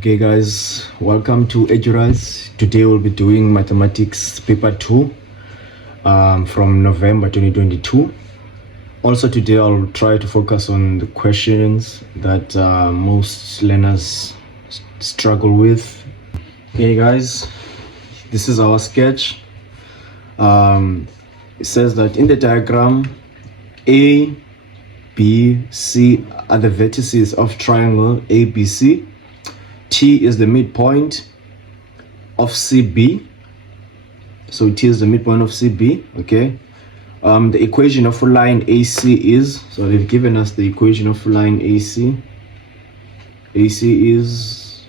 Okay guys, welcome to EduRise. Today we'll be doing mathematics paper 2 from November 2022. Also today I'll try to focus on the questions that most learners struggle with. Okay guys, this is our sketch. It says that in the diagram, A, B, C are the vertices of triangle ABC. T is the midpoint of CB. So T is the midpoint of CB, okay? The equation of line AC is, so they've given us the equation of line AC. AC is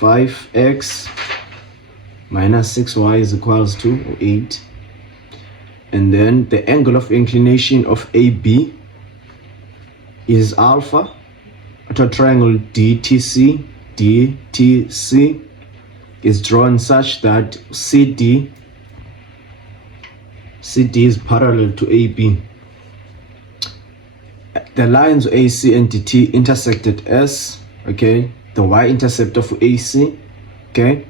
5x minus 6y is equals to 8. And then the angle of inclination of AB is alpha at a triangle DTC. DTC is drawn such that CD is parallel to AB. The lines AC and DT intersect at S, okay? The y-intercept of AC, okay?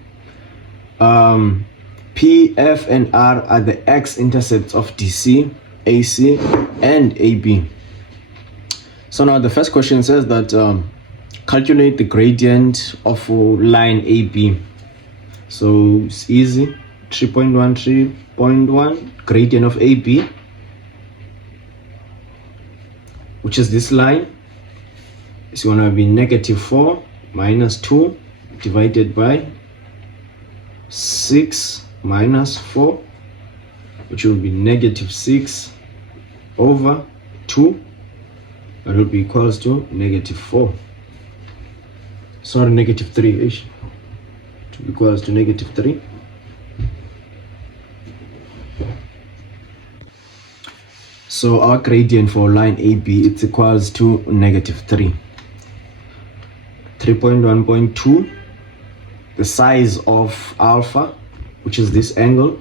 P, F, and R are the x-intercepts of DC, AC, and AB. So now the first question says that calculate the gradient of line AB. So it's easy. 3.1 gradient of AB, which is this line. It's going to be -4 minus 2 divided by 6 minus 4, which will be -6 over 2. That will be equals to -4. Sorry, -3 to equals to -3. So our gradient for line AB, it's equals to -3. 3.1.2, the size of alpha, which is this angle.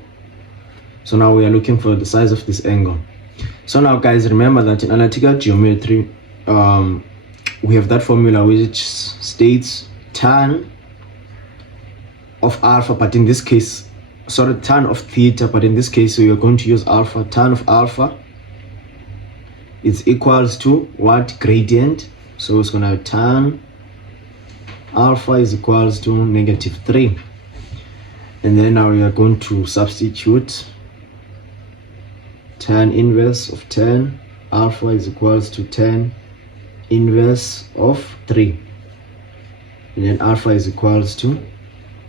So now we are looking for the size of this angle. So now guys, remember that in analytical geometry, we have that formula which states tan of alpha, but in this case, sorry, tan of theta, but in this case we are going to use alpha. Tan of alpha is equals to what? Gradient. So it's gonna have tan alpha is equals to -3. And then now we are going to substitute tan inverse of tan alpha is equals to tan inverse of 3, and then alpha is equals to,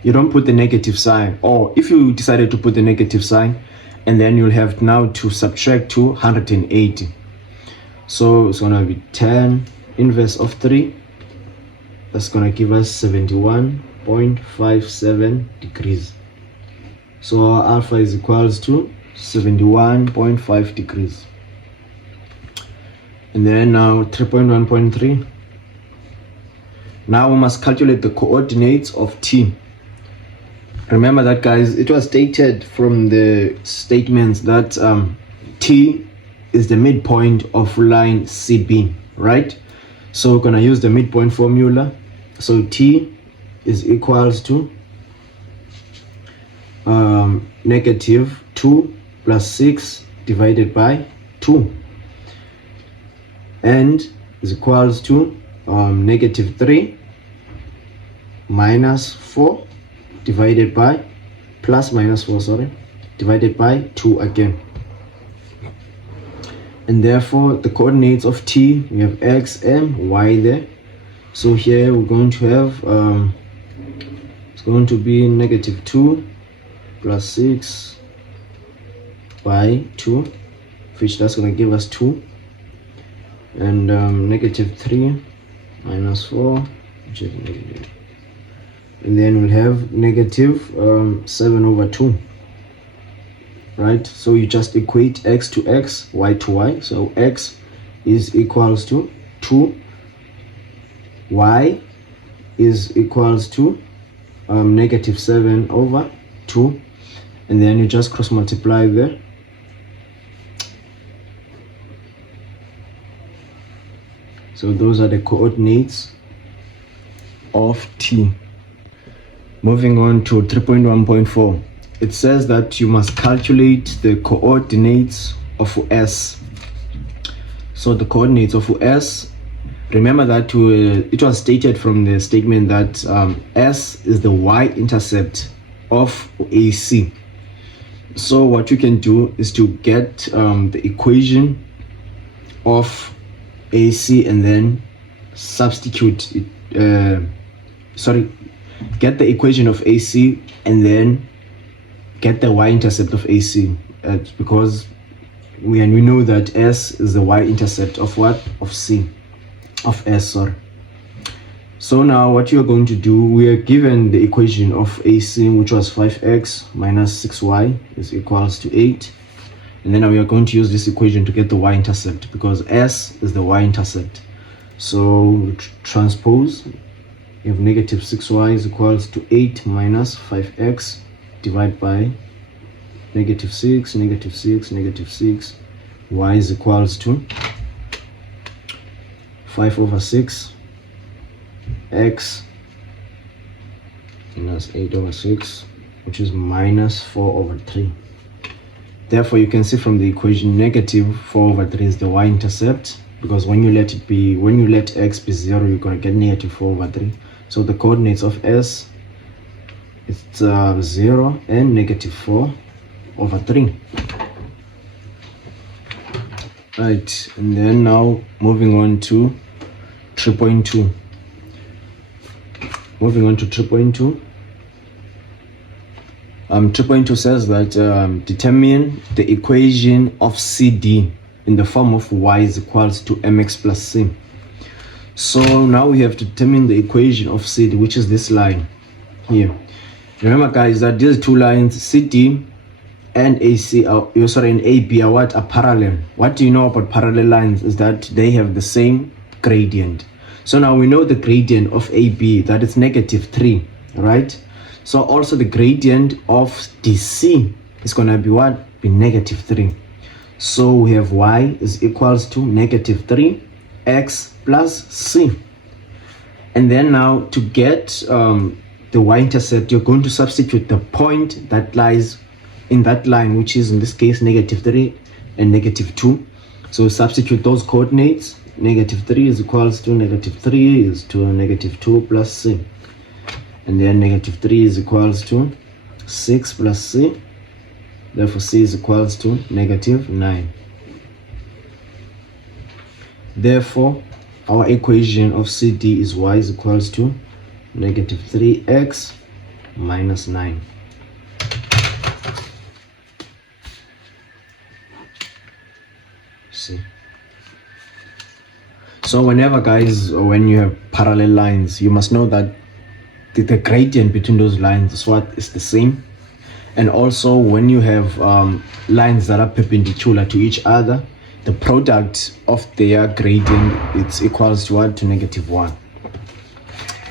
you don't put the negative sign, or if you decided to put the negative sign, and then you'll have now to subtract 280. So it's gonna be tan inverse of 3. That's gonna give us 71.57 degrees. So our alpha is equals to 71.5 degrees. And then now 3.1.3. Now we must calculate the coordinates of T. Remember that guys, it was stated from the statements that T is the midpoint of line CB, right? So we're gonna use the midpoint formula. So T is equals to -2 plus 6 divided by 2, and is equals to -3 minus 4 divided by +-4, divided by 2 again. And therefore the coordinates of T, we have x and y there. So here we're going to have it's going to be -2 plus 6 by 2, which that's going to give us 2, and -3 minus 4, which is negative, and then we'll have -7 over 2, right? So you just equate x to x, y to y. So x is equals to 2, y is equals to -7 over 2, and then you just cross multiply there. So those are the coordinates of T. Moving on to 3.1.4, it says that you must calculate the coordinates of S. So the coordinates of S, remember that it was stated from the statement that S is the y-intercept of AC. So what you can do is to get the equation of AC and then substitute it, get the equation of AC and then get the y-intercept of AC, because we know that S is the y-intercept of what? Of S, sorry. So now what you're going to do, we are given the equation of AC, which was 5x minus 6y is equals to 8. And then we are going to use this equation to get the y-intercept, because S is the y-intercept. So transpose, you have negative 6y is equals to 8 minus 5x divided by negative 6, negative 6, negative 6. Y is equals to 5 over 6 x minus 8 over 6, which is minus 4 over 3. Therefore, you can see from the equation negative 4 over 3 is the y-intercept, because when you let x be 0, you're going to get negative 4 over 3. So the coordinates of S, it's 0 and negative 4 over 3. Right, and then now moving on to 3.2. Moving on to 3.2. 3.2 says that determine the equation of CD in the form of y is equals to mx plus c. So now we have to determine the equation of CD, which is this line here. Remember, guys, that these two lines, CD and AC, and AB are what? Are parallel. What do you know about parallel lines is that they have the same gradient. So now we know the gradient of AB, that is negative 3, right? So also the gradient of DC is going to be what? Be negative 3. So we have y is equals to negative 3 x plus c. And then now to get the y-intercept, you're going to substitute the point that lies in that line, which is in this case negative 3 and negative 2. So substitute those coordinates. Negative 3 is equals to negative 3 is to negative 2 plus c. And then negative 3 is equals to 6 plus c. Therefore, c is equals to negative 9. Therefore, our equation of CD is y is equals to negative 3x minus 9. See? So whenever, guys, when you have parallel lines, you must know that the gradient between those lines is what is the same. And also when you have lines that are perpendicular to each other, the product of their gradient, it's equals to what? To negative 1.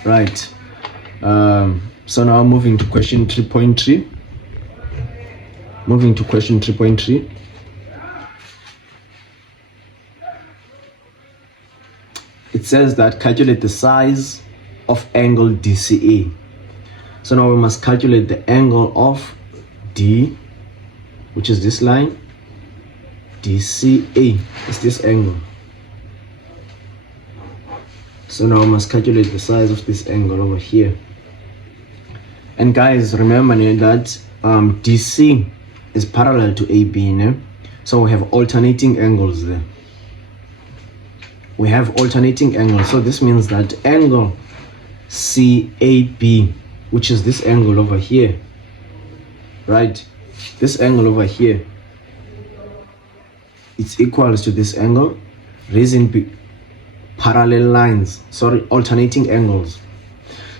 Right. So now moving to question 3.3. Moving to question 3.3. It says that calculate the size of angle DCA. So now we must calculate the angle of D, which is this line. DCA is this angle. So now we must calculate the size of this angle over here. And guys, remember that DC is parallel to AB, so we have alternating angles there. We have alternating angles, so this means that angle CAB, which is this angle over here, right? This angle over here, it's equals to this angle. Reason parallel lines, alternating angles.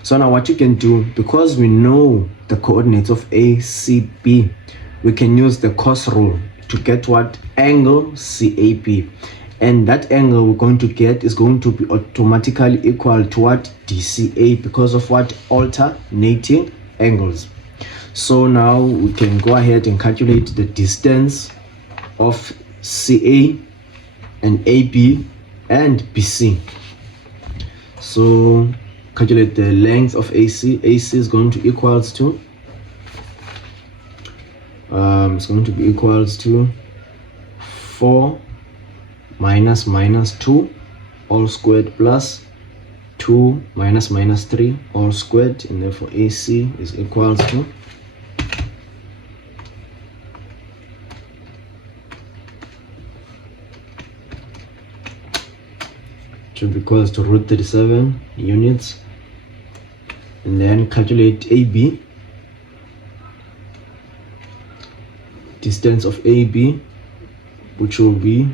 So now what you can do, because we know the coordinates of ACB, we can use the cos rule to get what? Angle CAB. And that angle we're going to get is going to be automatically equal to what? DCA, because of what? Alternating angles. So now we can go ahead and calculate the distance of CA and AB and BC. So calculate the length of AC. AC is going to equals to it's going to be equals to 4 minus 2 all squared plus 2 minus 3 all squared, and therefore AC is equals to should be equals to root 37 units. And then calculate AB. Distance of AB, which will be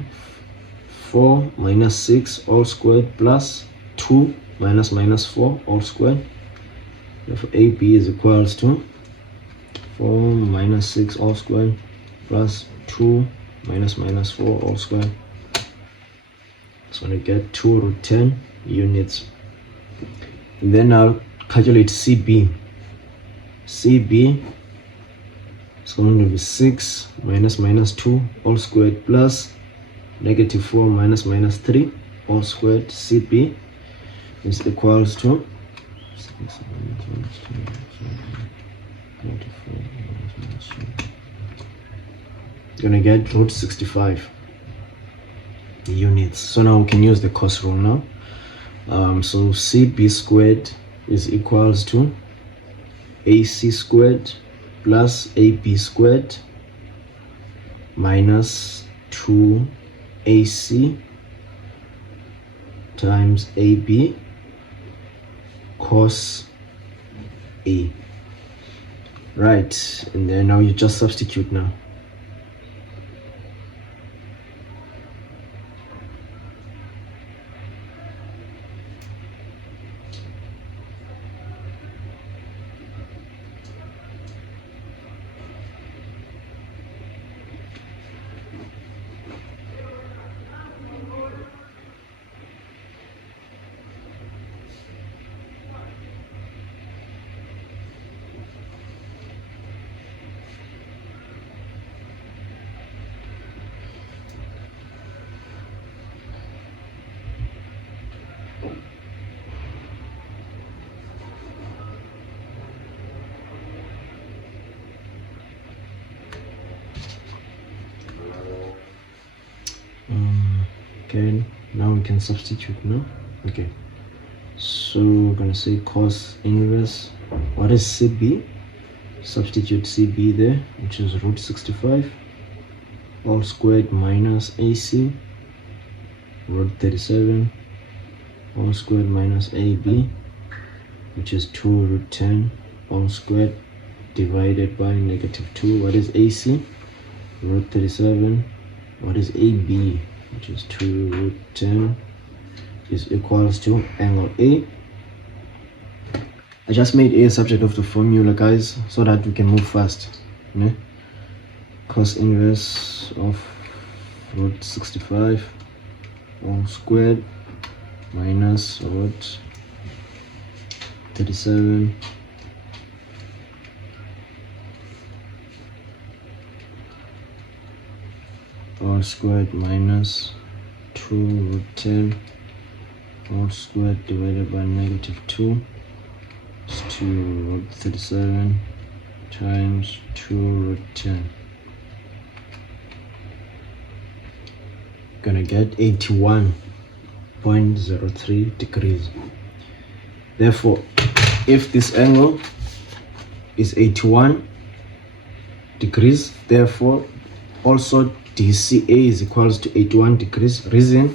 4 minus 6 all squared plus 2 minus 4 all squared. Therefore AB is equals to 4 minus 6 all squared plus 2 minus 4 all squared. So I get 2 root 10 units. And then I'll calculate CB. CB is going to be 6 minus 2 all squared plus negative 4 minus 3 all squared. CB is equals to 6 minus 2, you're gonna get root 65 units. So now we can use the cos rule now. So CB squared is equals to AC squared plus AB squared minus 2AC times AB cos A. Right, and then now you just substitute now. Okay, now we can substitute now. Okay, so we're gonna say cos inverse. What is CB? Substitute CB there, which is root 65 all squared minus AC root 37 all squared minus AB, which is 2 root 10 all squared divided by negative 2. What is AC? Root 37. What is AB? Which is 2 root 10 is equals to angle A. I just made A a subject of the formula, guys, so that we can move fast. Yeah? Cos inverse of root 65 all squared minus root 37 all squared minus 2 root 10 all squared divided by negative 2 is 2 root 37 times 2 root 10. Gonna get 81.03 degrees. Therefore, if this angle is 81 degrees, therefore also DCA is equals to 81 degrees. Reason,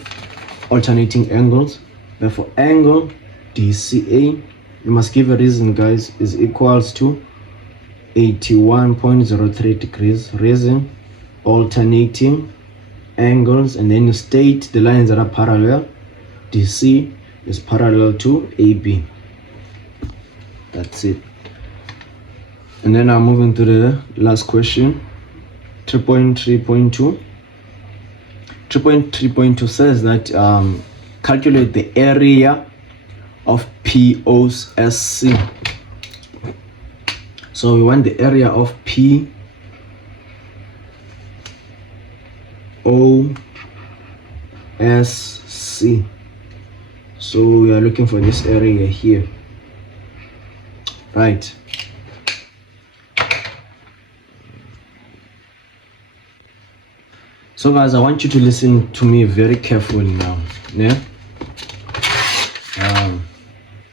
alternating angles. Therefore angle DCA, you must give a reason, guys, is equals to 81.03 degrees. Reason, alternating angles, and then you state the lines that are parallel. DC is parallel to AB. That's it. And then I'm moving to the last question. 3.3.2. 3.3.2 says that calculate the area of POSC. So we want the area of POSC. So we are looking for this area here. right? So guys, I want you to listen to me very carefully now. Yeah.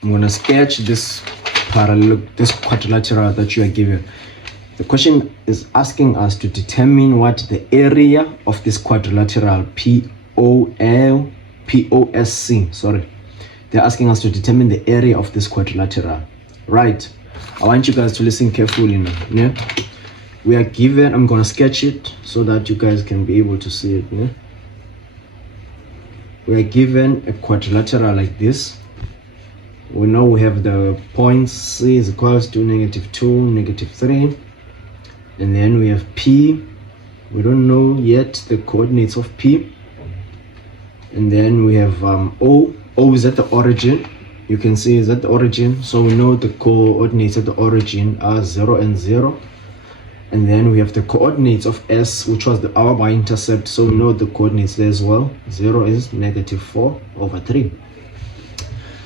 I'm gonna sketch this quadrilateral that you are given. The question is asking us to determine what the area of this quadrilateral POSC. Sorry, they're asking us to determine the area of this quadrilateral. Right. I want you guys to listen carefully now. Yeah. We are given. I'm gonna sketch it so that you guys can be able to see it. Yeah? We are given a quadrilateral like this. We know we have the points C is equals to -2, -3, and then we have P. We don't know yet the coordinates of P, and then we have O. O is at the origin. You can see is at the origin, so we know the coordinates at the origin are 0 and 0. And then we have the coordinates of S, which was our y-intercept, so we know the coordinates there as well. 0 is -4/3.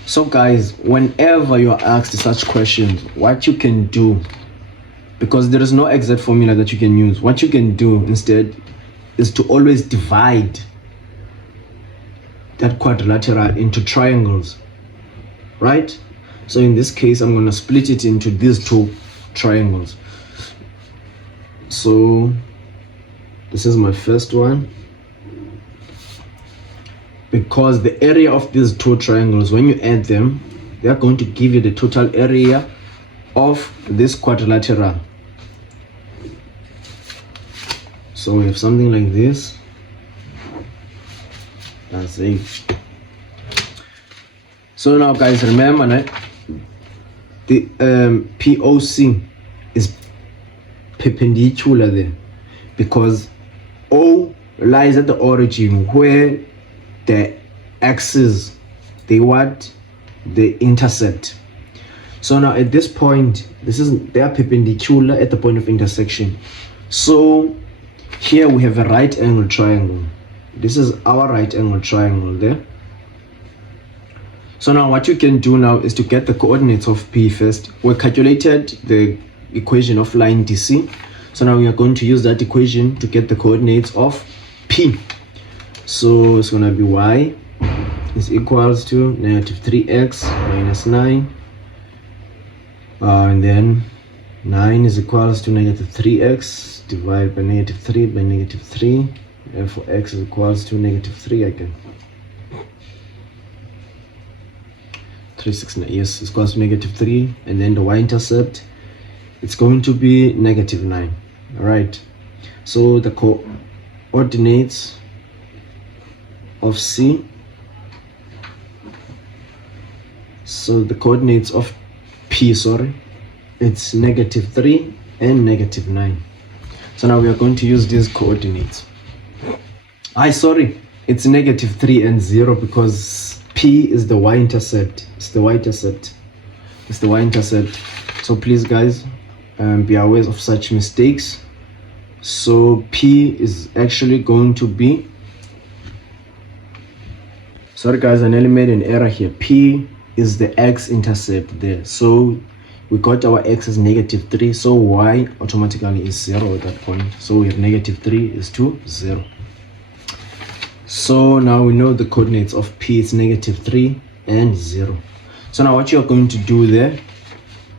So guys, whenever you are asked such questions, what you can do, because there is no exact formula that you can use, what you can do instead is to always divide that quadrilateral into triangles, right? So in this case, I'm going to split it into these two triangles. So this is my first one. Because the area of these two triangles, when you add them, they are going to give you the total area of this quadrilateral. So we have something like this. That's it. So now guys, remember that the POC is perpendicular there, because O lies at the origin where the axes they intersect. So now at this point, they are perpendicular at the point of intersection. So here we have a right angle triangle. This is our right angle triangle there. So now what you can do now is to get the coordinates of P first. We calculated the equation of line DC. So now we are going to use that equation to get the coordinates of P. So it's going to be y is equals to -3x minus 9. And then 9 is equals to -3x divided by -3 by -3. Therefore x is equals to -3 again. 369, yes, it's equals to -3. And then the y-intercept, it's going to be -9. All right. So the coordinates of C, so the coordinates of P, sorry, it's -3 and -9. So now we are going to use these coordinates. It's -3 and 0 because P is the y-intercept. It's the y-intercept. It's the y-intercept. So please guys, be aware of such mistakes. So P is actually going to be, sorry guys, I nearly made an error here. P is the x-intercept there. So we got our x is -3, so y automatically is 0 at that point. So we have -3 is to 0. So now we know the coordinates of P is -3 and 0. So now what you're going to do there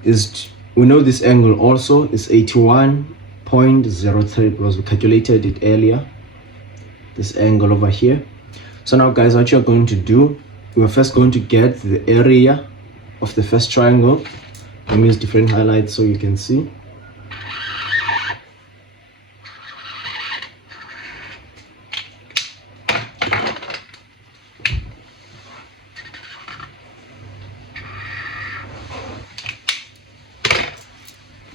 is, we know this angle also is 81.03 because we calculated it earlier, this angle over here. So now guys, what you're going to do, we're first going to get the area of the first triangle. Let me use different highlights so you can see.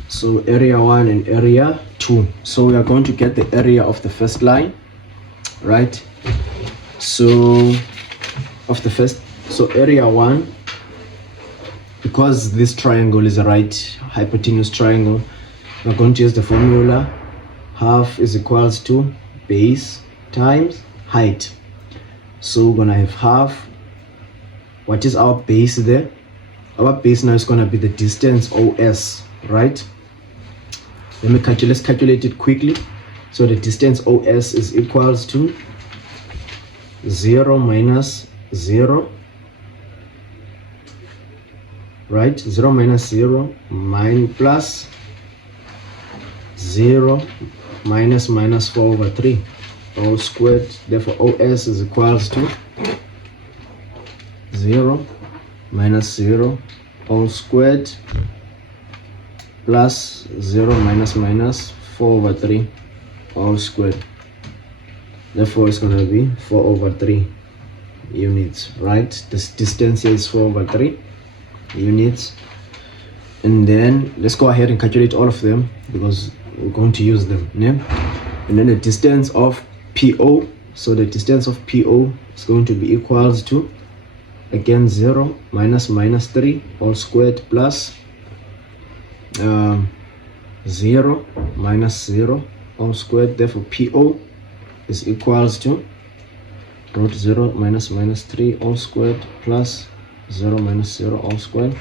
So area 1 and area 2. So we are going to get the area of the first line, right? So area 1, because this triangle is a right hypotenuse triangle, we're going to use the formula half is equals to base times height. So we're gonna have half, what is our base there? our base now is going to be the distance OS, right? Let's calculate it quickly. So the distance OS is equals to 0 minus 0, right? 0 minus 0 plus 0 minus 4 over 3 all squared. Therefore OS is equals to 0 minus 0 all squared plus 0 minus 4 over 3 all squared. Therefore it's going to be 4 over 3 units, right? This distance here is 4 over 3 units. And then let's go ahead and calculate all of them because we're going to use them, yeah? And then the distance of PO, so the distance of PO is going to be equals to, again, 0 minus 3 all squared plus 0 minus 0 all squared. Therefore PO is equals to root 0 minus 3 all squared plus 0 minus 0 all squared.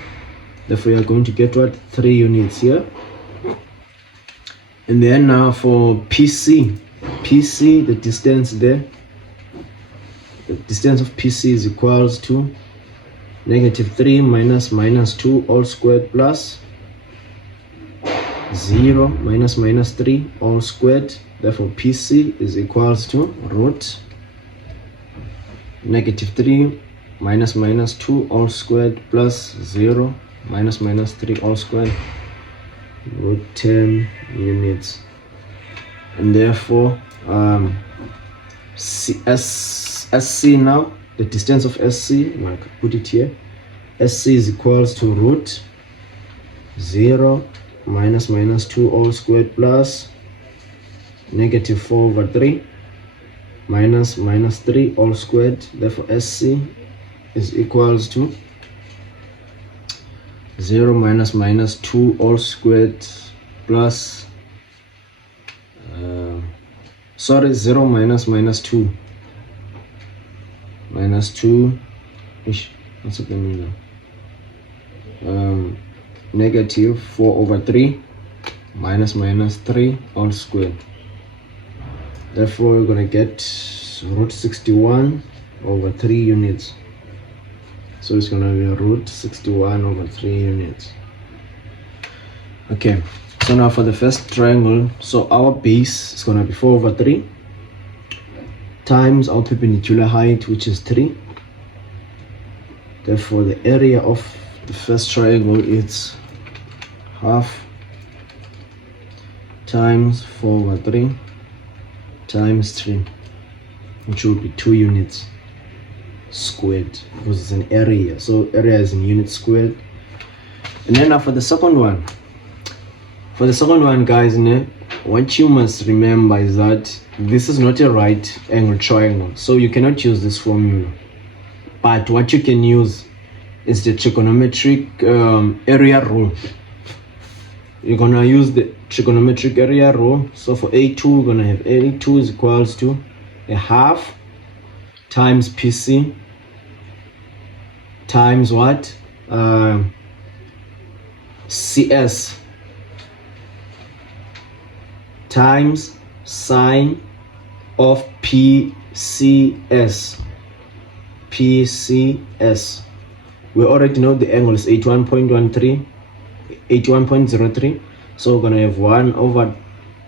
Therefore you are going to get what? 3 units here. And then now for PC, the distance there, the distance of PC is equals to negative 3 minus 2 all squared plus 0 minus 3 all squared. Therefore PC is equals to root negative 3 minus 2 all squared plus 0 minus 3 all squared, root 10 units. And therefore SC now, the distance of SC, I can put it here, SC is equals to root 0 minus 2 all squared plus negative 4 over 3 minus 3 all squared. Therefore SC is equals to 0 minus 2 all squared plus 0 minus 2 what's it mean now? Negative 4 over 3 minus 3 all squared. Therefore we're gonna get root 61 over 3 units. So it's gonna be root 61 over 3 units. Okay, so now for the first triangle, so our base is gonna be 4 over 3 times our perpendicular height, which is 3. Therefore the area of the first triangle is half times 4 over 3 times 3, which will be 2 units squared because it's an area, so area is in units squared. And then now for the second one, guys, what you must remember is that this is not a right angle triangle, so you cannot use this formula. But what you can use is the trigonometric area rule. You're gonna use the trigonometric area rule. So for A2, we're gonna have A2 is equals to a half times PC times what? CS times sine of PCS. We already know the angle is 81.03. So we're gonna have 1 over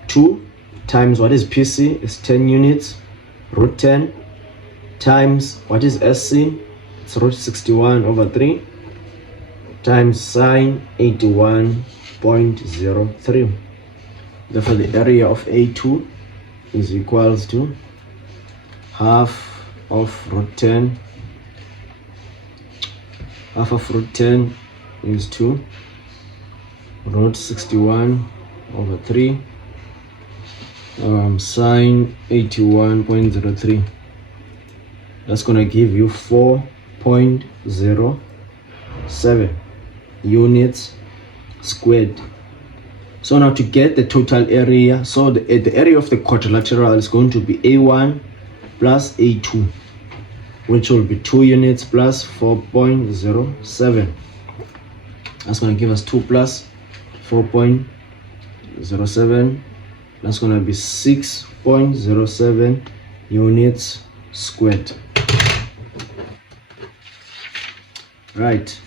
2 times what is PC is 10 units, root 10 times what is SC, it's root 61 over 3 times sine 81.03. Therefore the area of A2 is equals to half of root 10. Half of root 10 is 2 root 61 over 3 sine 81.03. That's gonna give you 4.07 units squared. So now to get the total area, so the area of the quadrilateral is going to be A1 plus A2, which will be 2 units plus 4.07. That's going to give us 2 plus 4.07. That's going to be 6.07 units squared. Right.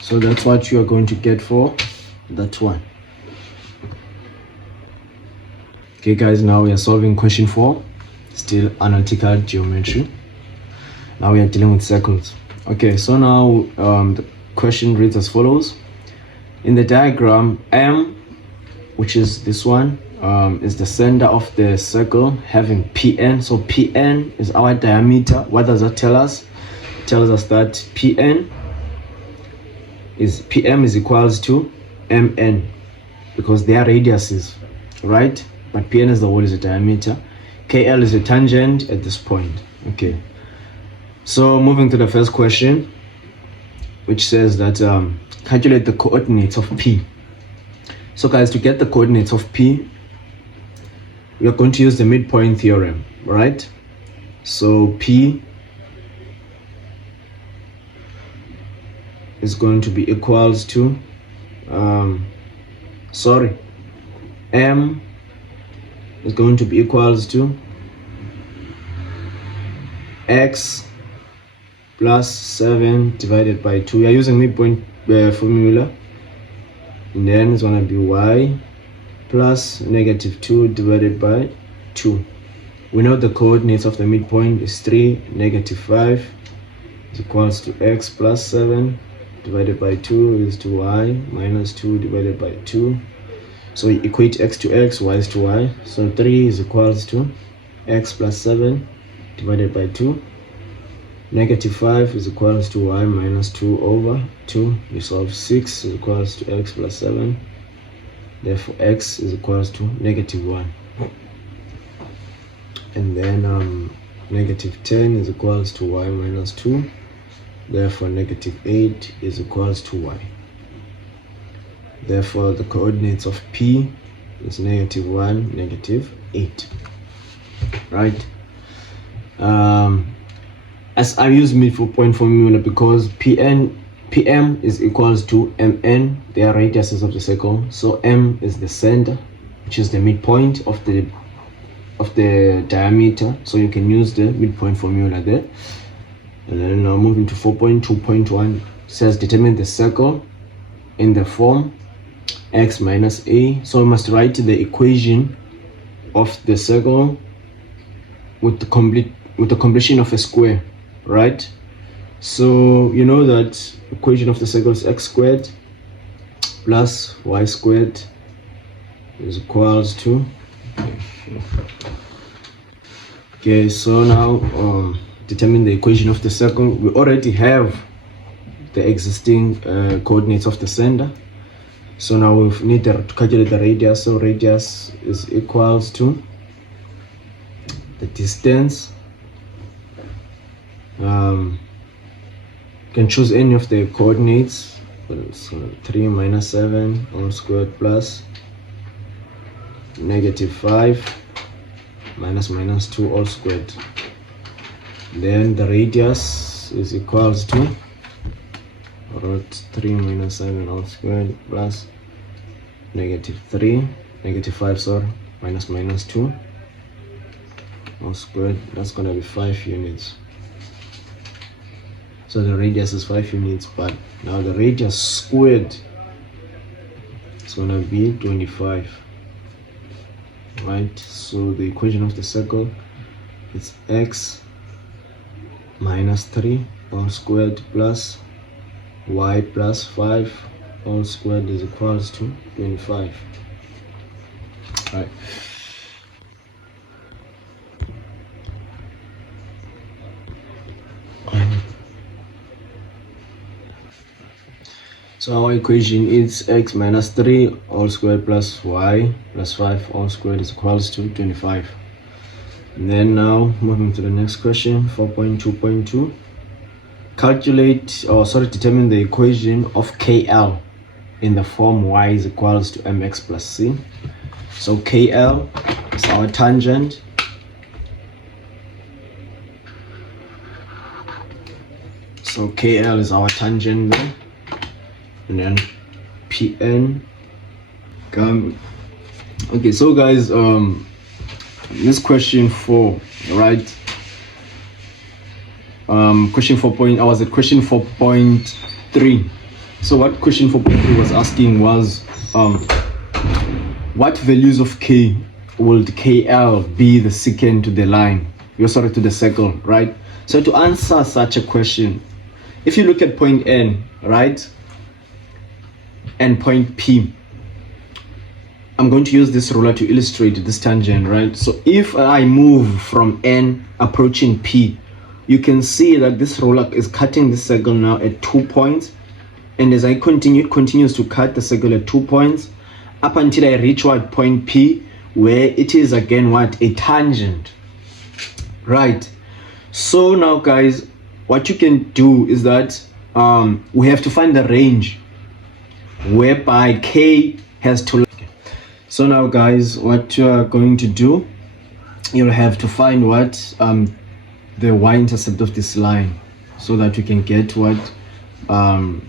So that's what you are going to get for that one. Okay guys, now we are solving question 4, still analytical geometry. Now we are dealing with circles. Okay, so now the question reads as follows. In the diagram, M, which is this one, is the center of the circle having Pn. So Pn is our diameter. What does that tell us? It tells us that Pm is equals to Mn, because they are radiuses, right? But Pn is the whole, is the diameter. KL is a tangent at this point. Okay. So moving to the first question, which says that calculate the coordinates of P. So guys, to get the coordinates of P, we are going to use the midpoint theorem, right? So P is going to be equals to M is going to be equals to x plus 7 divided by 2. We are using midpoint formula, and then it's going to be y plus -2 divided by 2. We know the coordinates of the midpoint is 3, -5 is equals to x plus 7 divided by 2 is to y minus 2 divided by 2. So we equate x to x, y is to y. So 3 is equals to x plus 7 divided by 2. -5 is equals to y minus 2 over 2. We solve 6 is equals to x plus 7. Therefore x is equals to -1. And then -10 is equals to y minus 2. Therefore -8 is equals to y. Therefore the coordinates of P is -1, -8. Right? As I use midpoint formula, because Pm is equals to Mn, they are radiuses of the circle. So M is the center, which is the midpoint of the diameter. So you can use the midpoint formula there. And then now moving to 4.2.1 says determine the circle in the form x minus a. So we must write the equation of the circle with the completion of a square, right? So you know that equation of the circle is x squared plus y squared is equals to, okay, so now determine the equation of the circle. We already have the existing coordinates of the center. So now we need to calculate the radius. So radius is equals to the distance. You can choose any of the coordinates. So 3 minus 7 all squared plus -5 minus -2 all squared. Then the radius is equals to root 3 minus 7 all squared plus -5, sorry, minus -2 all squared. That's going to be 5 units. So the radius is 5 units, but now the radius squared is going to be 25, right? So the equation of the circle is x minus 3 all squared plus y plus 5 all squared is equals to 25. Right. So our equation is x minus 3 all squared plus y plus 5 all squared is equals to 25. And then now moving to the next question, 4.2.2. Determine the equation of KL in the form y is equals to mx plus c. So KL is our tangent. So KL is our tangent there, and then PN. Okay, so guys, this question 4, right? Question 4 point. I was at question 4.3. So what question 4.3 was asking was, what values of K will KL be the secant to the line? To the circle, right? So to answer such a question, if you look at point N, right, and point P, I'm going to use this ruler to illustrate this tangent, right? So if I move from N approaching P, you can see that this ruler is cutting the circle now at 2 points, and as I continue, it continues to cut the circle at 2 points up until I reach what point P, where it is again what a tangent, right? So now guys, what you can do is that we have to find the range whereby K has to. So now guys, what you are going to do, you'll have to find what the y-intercept of this line, so that you can get what the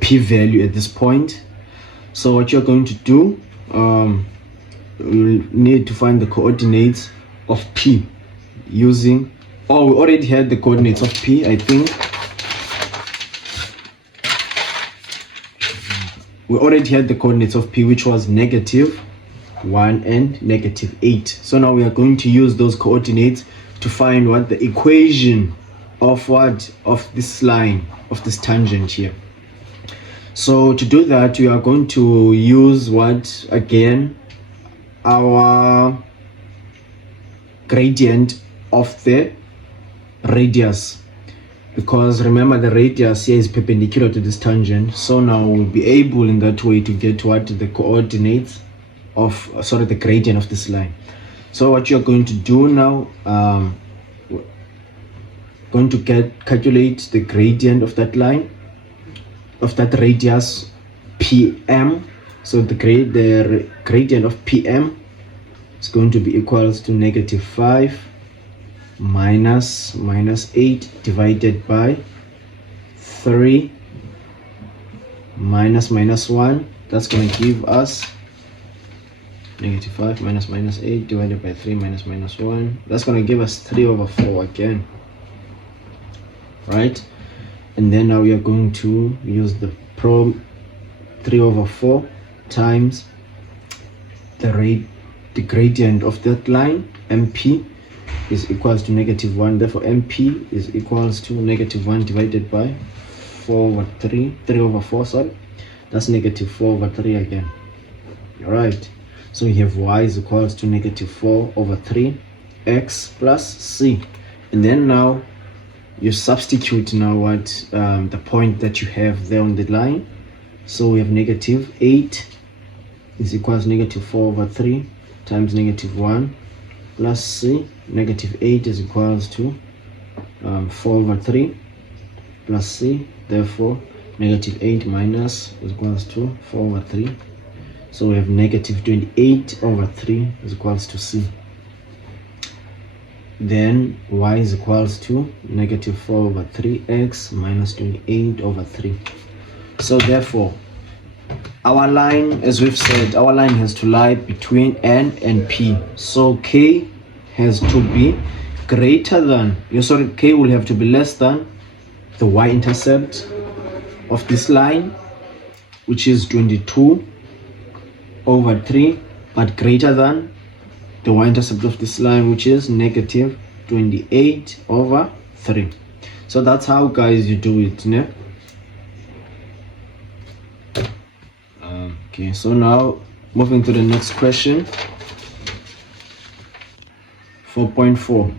P value at this point. So what you're going to do, you'll need to find the coordinates of P using, we already had the coordinates of P, I think. We already had the coordinates of P, which was -1 and -8. So now we are going to use those coordinates to find what the equation of this line, of this tangent here. So to do that, we are going to use what, again, our gradient of the radius, because remember the radius here is perpendicular to this tangent. So now we'll be able in that way to get what the coordinates of the gradient of this line. So what you're going to do now, going to calculate the gradient of that line, of that radius PM. So the gradient of PM is going to be equals to -5 minus -8 divided by 3 minus -1. That's going to give us -5 minus -8 divided by 3 minus -1. That's going to give us 3/4 again, right? And then now we are going to use the 3/4 times the gradient of that line, MP, is equals to -1. Therefore MP is equals to -1 divided by 3/4, sorry. That's -4/3 again. All right. So we have y is equals to -4/3 x plus c. And then now you substitute now what the point that you have there on the line. So we have -8 is equals -4/3 times -1 plus c. -8 is equals to 4/3 plus c. Therefore -8 minus is equals to 4/3. So we have -28/3 is equals to c. Then y is equals to -4/3x minus 28/3. So therefore our line, as we've said, our line has to lie between N and P. So K has to be greater than, K will have to be less than the y-intercept of this line, which is 22/3, but greater than the y-intercept of this line, which is -28/3. So that's how, guys, you do it, ne? Okay, so now moving to the next question. 4.4.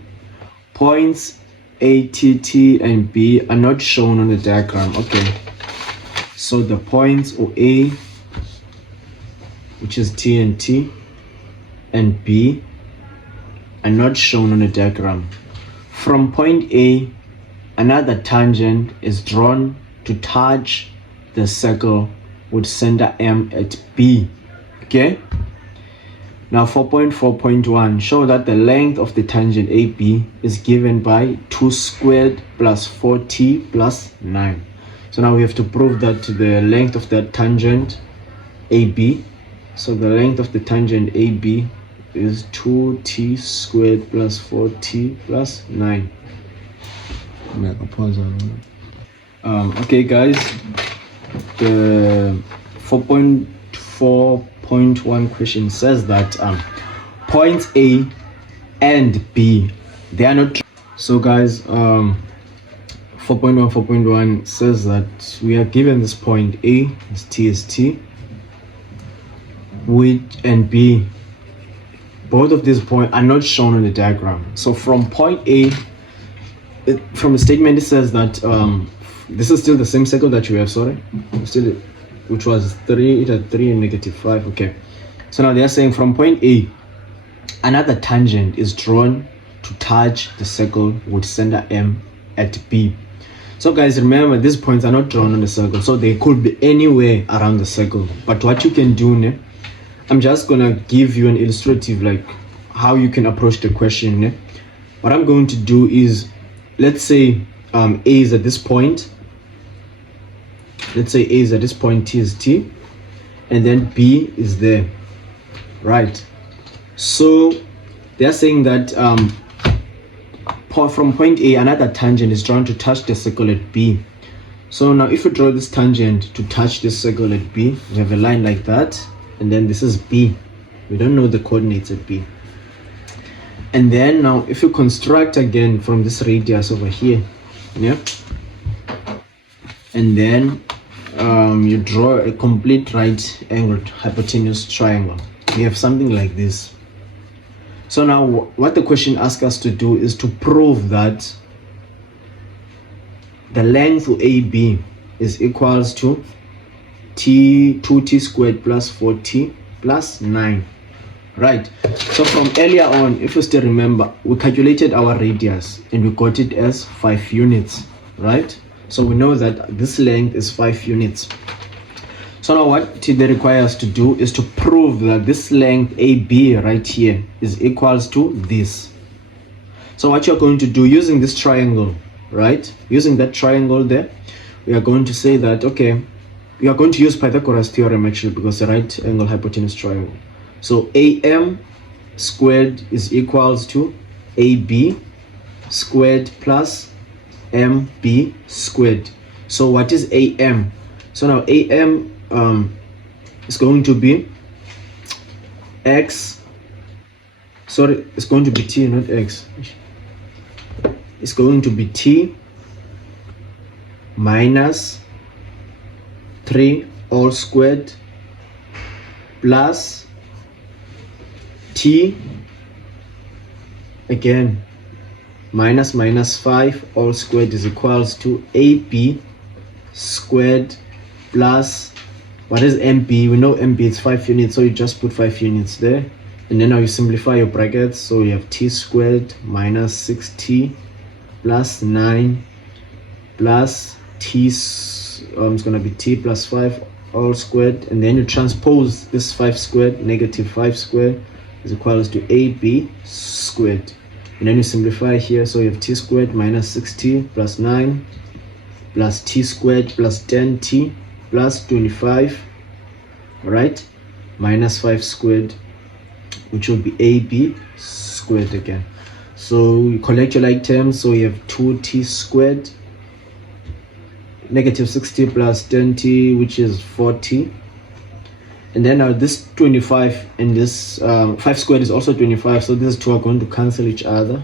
Points A, T, T, and B are not shown on the diagram. Okay, so the points A, which is T and T, and B are not shown on the diagram. From point A, another tangent is drawn to touch the circle with center M at B. Okay, Now 4.4.1, show that the length of the tangent AB is given by 2 squared plus 4t plus 9. So now we have to prove that the length of that tangent AB, so the length of the tangent AB is 2t squared plus 4t plus 9. Okay guys, the 4.4.1 question says that points A and B, they are not. So guys, 4.1 says that we are given this point A is T, and B, both of these points are not shown on the diagram. So from point A, from the statement it says that this is still the same circle that you have, which was 3, it had 3 and -5. Okay, so now they are saying from point A, another tangent is drawn to touch the circle with center M at B. So guys, remember these points are not drawn on the circle, so they could be anywhere around the circle. But what you can do, I'm just gonna give you an illustrative like how you can approach the question. What I'm going to do is, let's say A is at this point. Let's say A is at this point, T is T, and then B is there, right? So they're saying that from point A, another tangent is drawn to touch the circle at B. So now if you draw this tangent to touch this circle at B, we have a line like that, and then this is B. We don't know the coordinates at B. And then now if you construct again from this radius over here, and then you draw a complete right angled hypotenuse triangle, we have something like this. So now what the question asks us to do is to prove that the length of AB is equals to 2t squared plus 4t plus 9. Right, so from earlier on, if you still remember, we calculated our radius and we got it as 5 units, right? So we know that this length is 5 units. So now what they require us to do is to prove that this length AB right here is equals to this. So what you're going to do using this triangle, right? Using that triangle there, we are going to say that, okay, we are going to use Pythagoras theorem actually, because the right angle hypotenuse triangle. So AM squared is equals to AB squared plus MB squared. So what is AM? So now AM is going to be X, sorry, it's going to be T, not X. It's going to be T minus 3 all squared plus T again minus 5 all squared is equals to AB squared plus, what is MB? We know MB is 5 units, so you just put 5 units there, and then now you simplify your brackets, so you have T squared minus 6T plus 9 plus T, it's gonna be T plus 5 all squared, and then you transpose this 5 squared, -5 squared is equals to AB squared, and then you simplify here, so you have T squared minus 6T plus 9 plus T squared plus 10T plus 25, right, minus 5 squared, which will be AB squared again. So you collect your like terms, so you have 2T squared -60 plus 10T, which is 40, and then now this 25 and this 5 squared is also 25, so these two are going to cancel each other,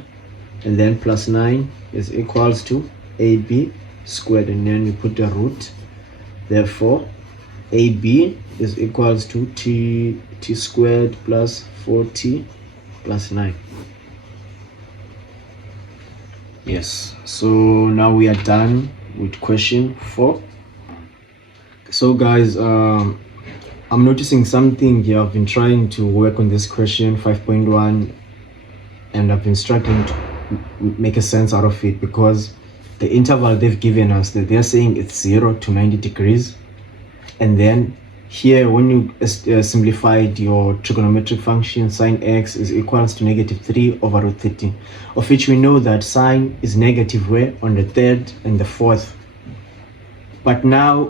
and then plus 9 is equals to AB squared, and then you put the root. Therefore AB is equals to T squared plus 4T plus 9. Yes, so now we are done with question 4. So guys, I'm noticing something here. I've been trying to work on this question 5.1, and I've been struggling to make a sense out of it, because the interval they've given us, that they're saying it's 0 to 90 degrees, and then here when you simplified your trigonometric function, sine x is equals to -3 over root 13, of which we know that sine is negative where on the third and the fourth. But now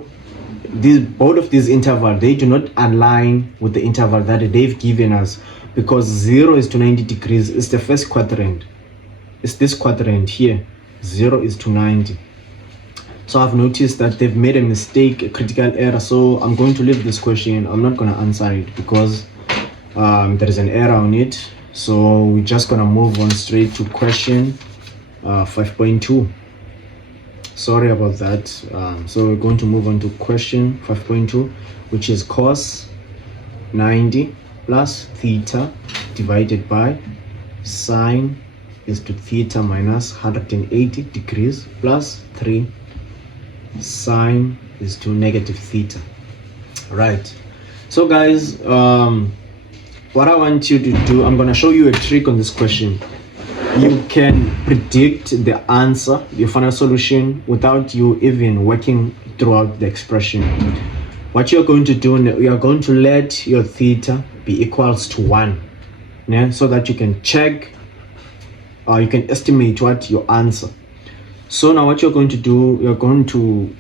both of these intervals, they do not align with the interval that they've given us, because 0 is to 90 degrees is the first quadrant. It's this quadrant here, 0 is to 90. So I've noticed that they've made a mistake, a critical error. So I'm going to leave this question. I'm not going to answer it because there is an error on it. So we're just going to move on straight to question 5.2. Sorry about that. So we're going to move on to question 5.2, which is cos 90 plus theta divided by sine is to theta minus 180 degrees plus 3 sine is to negative theta. Right, so guys, what I want you to do, I'm going to show you a trick on this question. You can predict the answer, your final solution, without you even working throughout the expression. What you're going to do, you are going to let your theta be equals to 1, yeah, so that you can check or you can estimate what your answer. So now what you're going to do, you're going to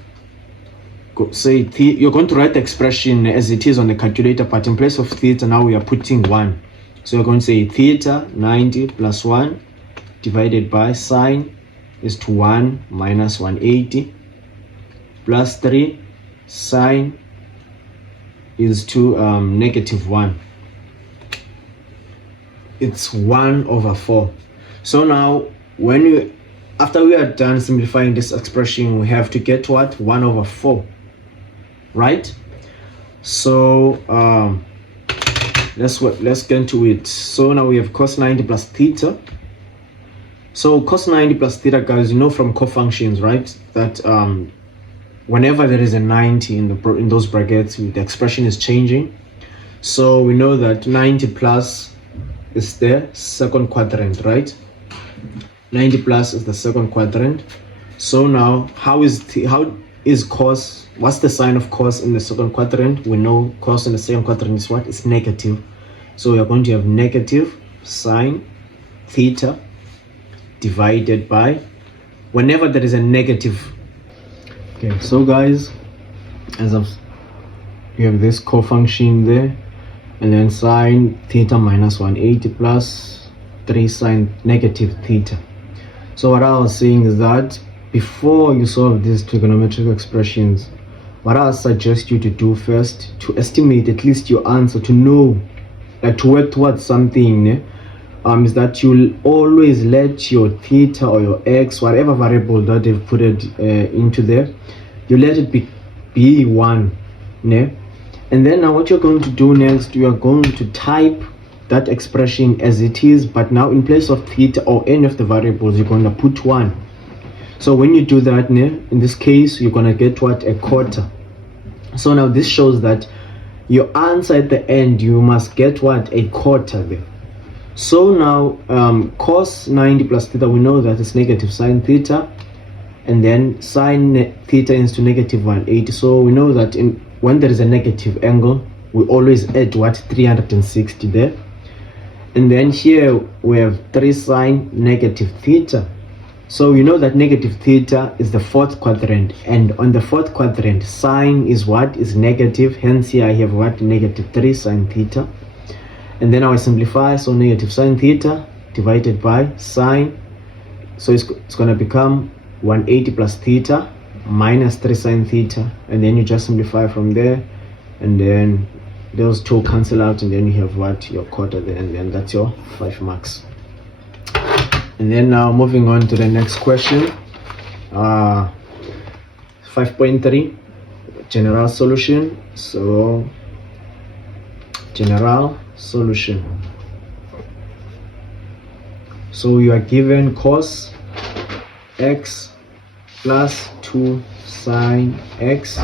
you're going to write the expression as it is on the calculator, but in place of theta now we are putting 1. So you're going to say theta 90 plus 1 divided by sine is to 1 minus 180 plus 3 sine is to -1. It's 1 over 4. So now after we are done simplifying this expression, we have to get what? 1 over 4, right? So let's get into it. So now we have cos 90 plus theta. So cos 90 plus theta, guys, you know from cofunctions, right, that whenever there is a 90 in those brackets, the expression is changing. So we know that 90 plus is the second quadrant, right? 90 plus is the second quadrant. So now how is cos, what's the sign of cos in the second quadrant? We know cos in the second quadrant is what? It's negative. So we are going to have negative sine theta divided by, whenever there is a negative. Okay, so guys, you have this cofunction there, and then sine theta minus 180 plus 3 sine negative theta. So what I was saying is that before you solve these trigonometric expressions, what I suggest you to do first, to estimate at least your answer, to know, like to work towards something, is that you'll always let your theta or your x, whatever variable that they've put it into there, you let it be 1, né? And then now what you're going to do next, you are going to type that expression as it is, but now in place of theta or any of the variables, you're going to put 1. So when you do that, in this case, you're going to get what? A quarter. So now this shows that your answer at the end, you must get what? A quarter there. So now cos 90 plus theta, we know that it's negative sine theta, and then sine theta is to negative 180. So we know that when there is a negative angle, we always add what? 360 there. And then here we have 3 sine negative theta. So you know that negative theta is the fourth quadrant, and on the fourth quadrant, sine is what? Is negative. Hence here I have what? Negative 3 sine theta. And then I will simplify, so negative sine theta divided by sine. So it's going to become 180 plus theta minus 3 sine theta. And then you just simplify from there, and then those two cancel out, and then you have what? Your quarter there, and then that's your 5 marks. And then now moving on to the next question, 5.3, general solution. So general solution. So you are given cos x plus 2 sine x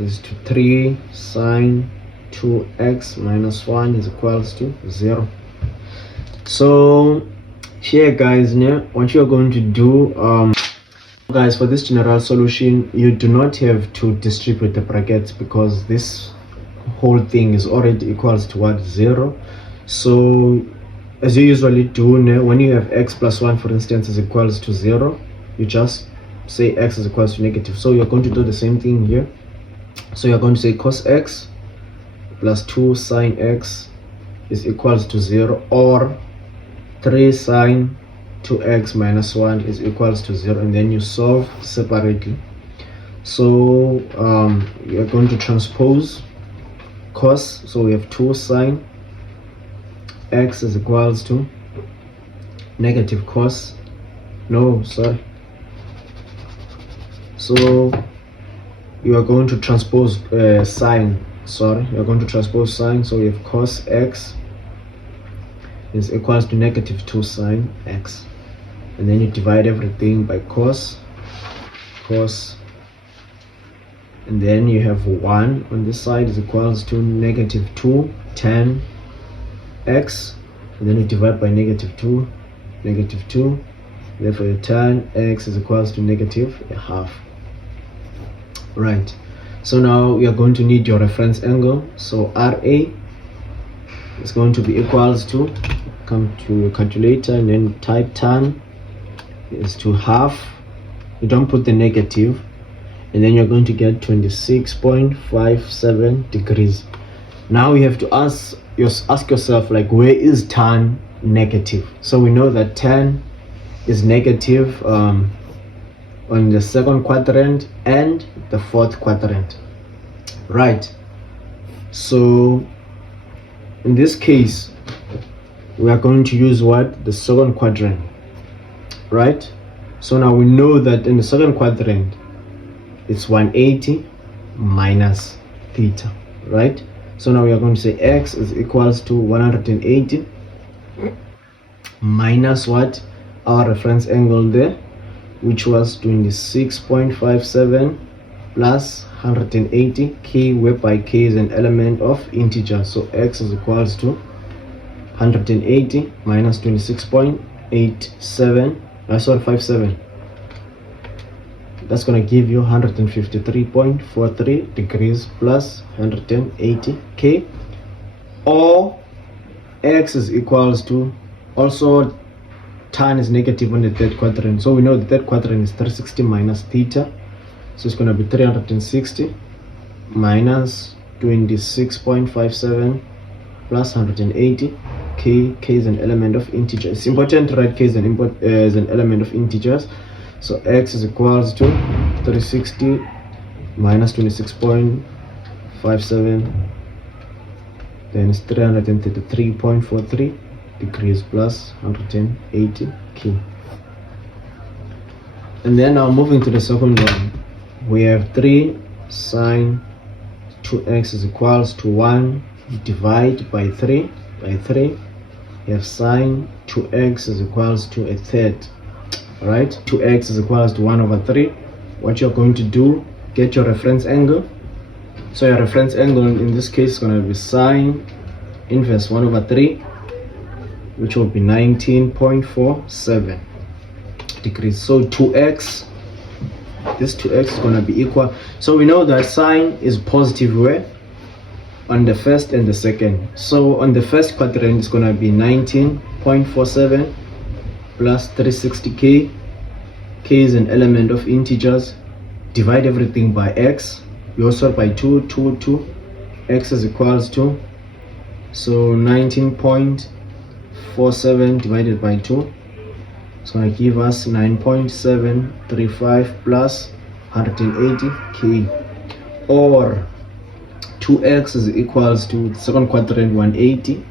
is to 3 sine 2x minus 1 is equals to 0. So here, guys, what you're going to do, Guys, for this general solution, you do not have to distribute the brackets because this whole thing is already equals to what? 0. So as you usually do when you have x plus 1, for instance, is equals to 0, you just say x is equals to negative. So you're going to do the same thing here. So you're going to say cos x plus 2 sine x is equals to 0, or 3 sine 2x minus 1 is equals to 0, and then you solve separately. So you're going to transpose cos, so we have 2 sine x is equals to negative cos, so you are going to transpose sine, you're going to transpose sine, so we have cos x is equals to negative 2 sine x, and then you divide everything by cos, and then you have 1 on this side is equals to negative 2 tan x, and then you divide by negative 2, therefore your tan x is equals to negative a half. Right, so now we are going to need your reference angle. So RA is going to be equals to, come to your calculator and then type tan is to half, you don't put the negative, and then you're going to get 26.57 degrees. Now you have to ask yourself, like, where is tan negative? So we know that tan is negative on the second quadrant and the fourth quadrant, right? So in this case we are going to use what? The second quadrant, right? So now we know that in the second quadrant it's 180 minus theta, right? So now we are going to say x is equals to 180 minus what? Our reference angle there, which was 26.57 plus 180 k, whereby k is an element of integer. So x is equals to 180 minus 26.87, 57. That's going to give you 153.43 degrees plus 180 k, or x is equals to, also tan is negative on the third quadrant, so we know the third quadrant is 360 minus theta, so it's going to be 360 minus 26.57 plus 180 k. K is an element of integer. It's important to write k as an element of integers. So x is equals to 360 minus 26.57, then it's 333.43 degrees plus 180 k. And then now moving to the second one, we have 3 sine 2x is equals to 1, divide by 3, we have sine 2x is equals to a third, right? 2x is equals to 1 over 3. What you're going to do, get your reference angle. So your reference angle in this case is going to be sine inverse 1 over 3, which will be 19.47 degrees. So 2x, this 2x is going to be equal. So we know that sine is positive where? On the first and the second. So on the first quadrant it's going to be 19.47 plus 360k. K is an element of integers. Divide everything by x. We also by 2, x is equals to, so 19.47 divided by 2, it's going to give us 9.735 plus 180k, or 2x is equals to the second quadrant 180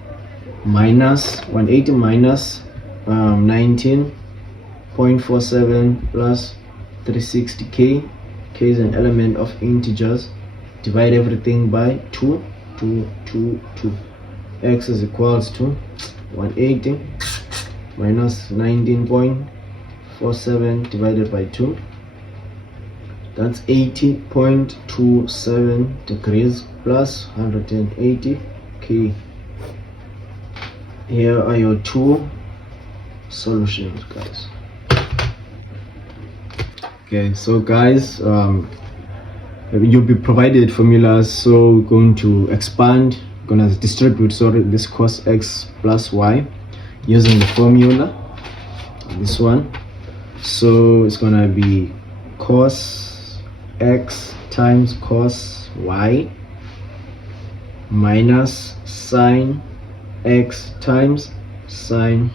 minus 19.47 plus 360k. K is an element of integers. Divide everything by 2. X is equals to 180 minus 19.47 divided by 2. That's 80.27 degrees plus 180k. Here are your two solutions, guys. Okay, so guys, you'll be provided formulas. So we're going to expand, we're going to distribute this cos x plus y using the formula, this one. So it's going to be cos x times cos y minus sine x times sine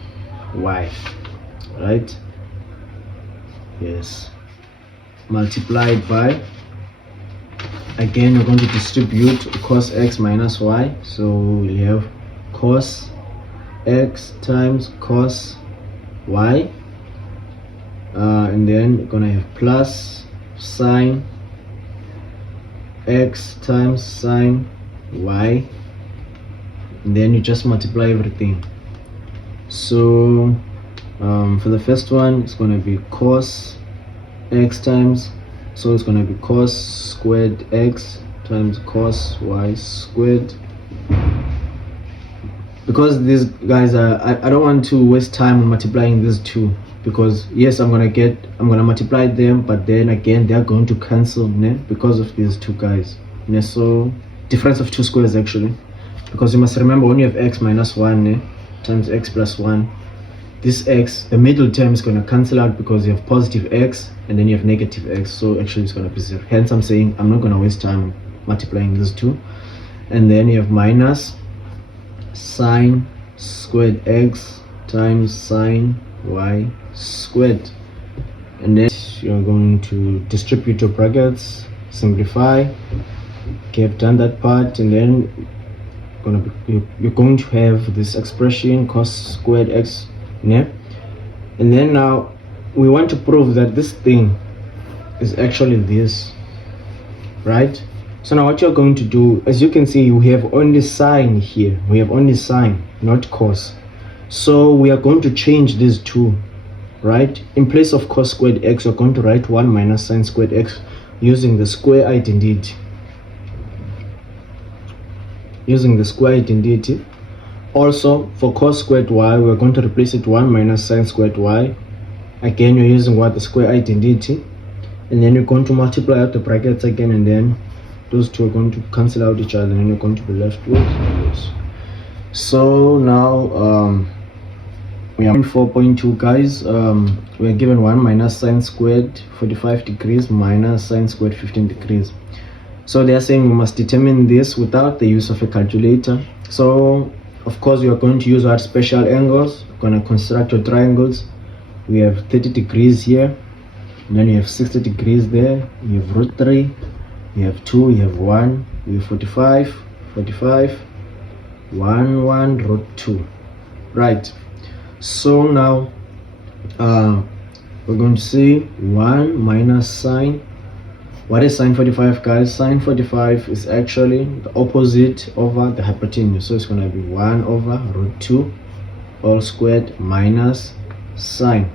y, right? Yes, multiplied by, again we're going to distribute cos x minus y, so we'll have cos x times cos y, and then we're gonna have plus sine x times sine y, and then you just multiply everything. So for the first one, it's going to be cos x times, so it's going to be cos squared x times cos y squared. Because these guys are, I don't want to waste time multiplying these two, because yes, I'm going to multiply them, but then again they're going to cancel, because of these two guys. So difference of two squares actually, because you must remember when you have x minus 1 times x plus 1, this x, the middle term, is going to cancel out because you have positive x and then you have negative x, so actually it's going to be 0. Hence I'm saying I'm not going to waste time multiplying these two. And then you have minus sine squared x times sine y squared, and then you're going to distribute your brackets, simplify. Okay, I've done that part, and then you're going to have this expression cos squared x, and then now we want to prove that this thing is actually this, right? So now what you're going to do, as you can see, we have only sine here, we have only sine, not cos. So we are going to change these two, right? In place of cos squared x, we're going to write 1 minus sine squared x using the square identity. Also for cos squared y, we're going to replace it 1 minus sine squared y. Again, you're using what? The square identity. And then you're going to multiply out the brackets again, and then those two are going to cancel out each other, and you're going to be left with this. So now we are in 4.2 guys. We're given 1 minus sine squared 45 degrees minus sine squared 15 degrees. So they are saying we must determine this without the use of a calculator. So of course we are going to use our special angles. We're going to construct your triangles. We have 30 degrees here, and then you have 60 degrees there. You have root 3, you have 2, you have 1, you have 45, 1, 1, root 2. Right. So now we're going to see 1 minus sine. What is sine 45, guys? Sine 45 is actually the opposite over the hypotenuse. So it's going to be 1 over root 2 all squared minus sine.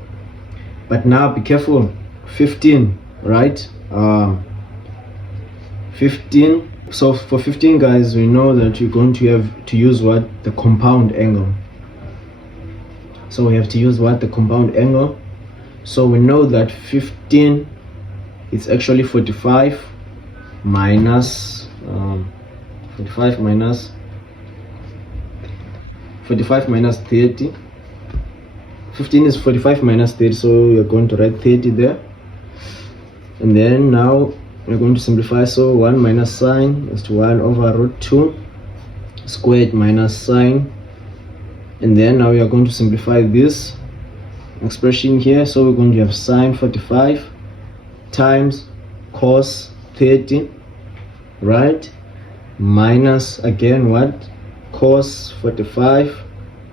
But now be careful, 15, right? 15. So for 15 guys, we know that you're going to have to use what? The compound angle. So we have to use what? The compound angle. So we know that 15 is actually 45 minus 45 minus 30. 15 is 45 minus 30, so you're going to write 30 there. And then now we're going to simplify. So 1 minus sine is to 1 over root 2 squared minus sine. And then now we are going to simplify this expression here. So we're going to have sine 45 times cos 30, right? Minus again what? Cos 45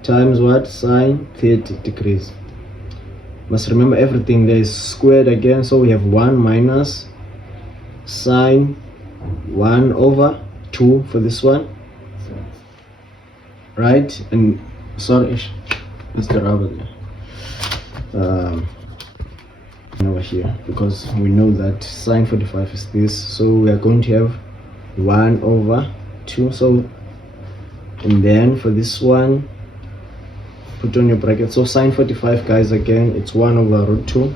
times what? Sine 30 degrees. Must remember everything there is squared again. So we have 1 minus sine 1 over 2 for this one, right? And sorry, that's the rubber there. Over here, because we know that sine 45 is this, so we are going to have 1 over 2. So, and then for this one, put on your bracket. So sine 45 guys, again it's 1 over root 2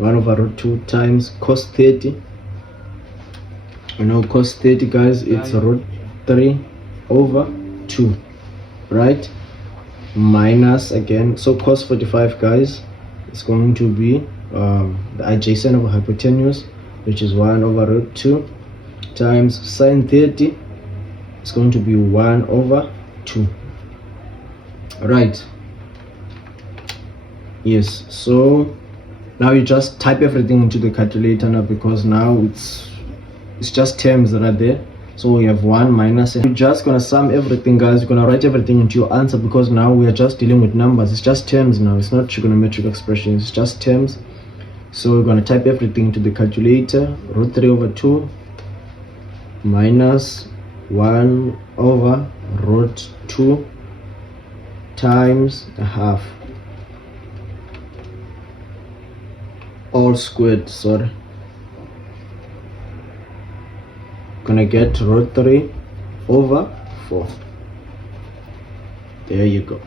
1 over root 2 times cos 30. You know cos 30, guys, it's root 3 over 2, right? Minus again, so cos 45, guys, it's going to be the adjacent of hypotenuse, which is 1 over root 2 times sine 30. It's going to be 1 over 2, right? Yes, so now you just type everything into the calculator now, because now it's just terms that are there. So we have 1 minus, and we're just gonna sum everything, guys. You're gonna write everything into your answer, because now we are just dealing with numbers. It's just terms now, it's not trigonometric expressions, it's just terms. So we're gonna type everything into the calculator. Root 3 over 2 minus 1 over root 2 times a half, all squared, sorry. Gonna get root 3 over 4. There you go.